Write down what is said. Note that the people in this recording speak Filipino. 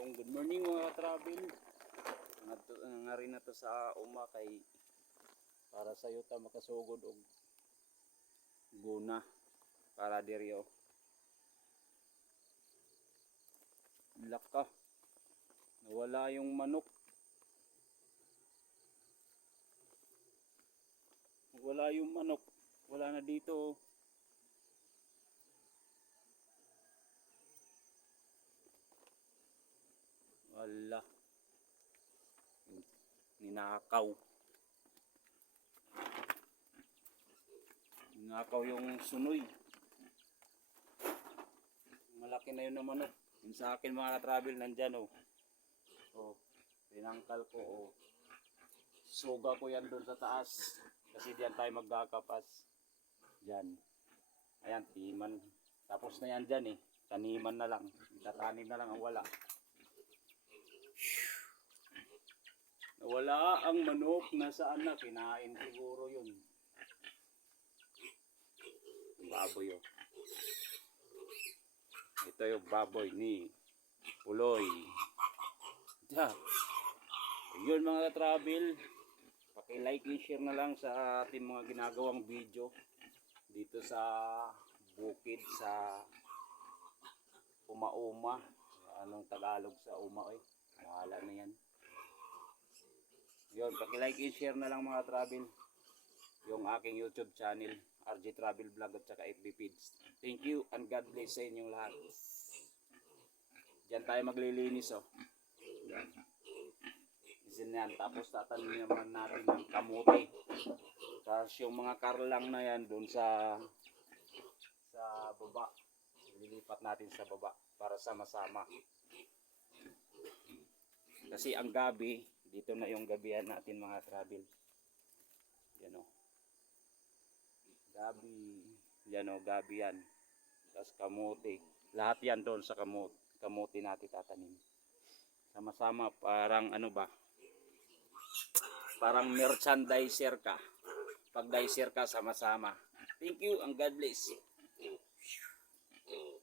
Yung good morning mga travel. Nga rin na to sa uma kay para sa yuta makasugod og guna para diryo. Laka. Nawala yung manok. Wala yung manok. Wala na dito. Wala. Ninakaw. Ninakaw yung sunoy. Malaki na yun na manok. Yung sa akin mga travel nandyan oh. Oh, pinangkal ko oh. Suga ko yan doon sa taas. Kasi diyan tayo magkakapas. Diyan. Ayan, timan. Tapos na yan dyan eh. Taniman na lang. Tatanim na lang ang wala. Nawala ang manok. Nasaan na? Kinain siguro yun. Baboy oh. Ito yung baboy ni Puloy. Diyan. Yun mga travel. Paki-like and share na lang sa ating mga ginagawang video dito sa bukid sa Uma-uma. Anong Tagalog sa Uma eh? Bahala na yan. Yun, paki-like and share na lang mga travel yung aking YouTube channel, RJ Travel Vlog at saka FB Feeds. Thank you and God bless sa inyong lahat. Diyan tayo maglilinis oh. Isin yan. Tapos tatanim naman natin ng kamote. Tapos yung mga karlang na yan doon sa baba. Lilipat natin sa baba para sama-sama. Kasi ang gabi, dito na yung gabihan natin mga travel. Yan o. Gabi. Yan o, gabi yan. Tapos kamote. Lahat yan doon sa kamote natin tatanim. Sama-sama parang ano ba? Parang merchandiser ka. Pag-dicer ka sama-sama. Thank you and God bless.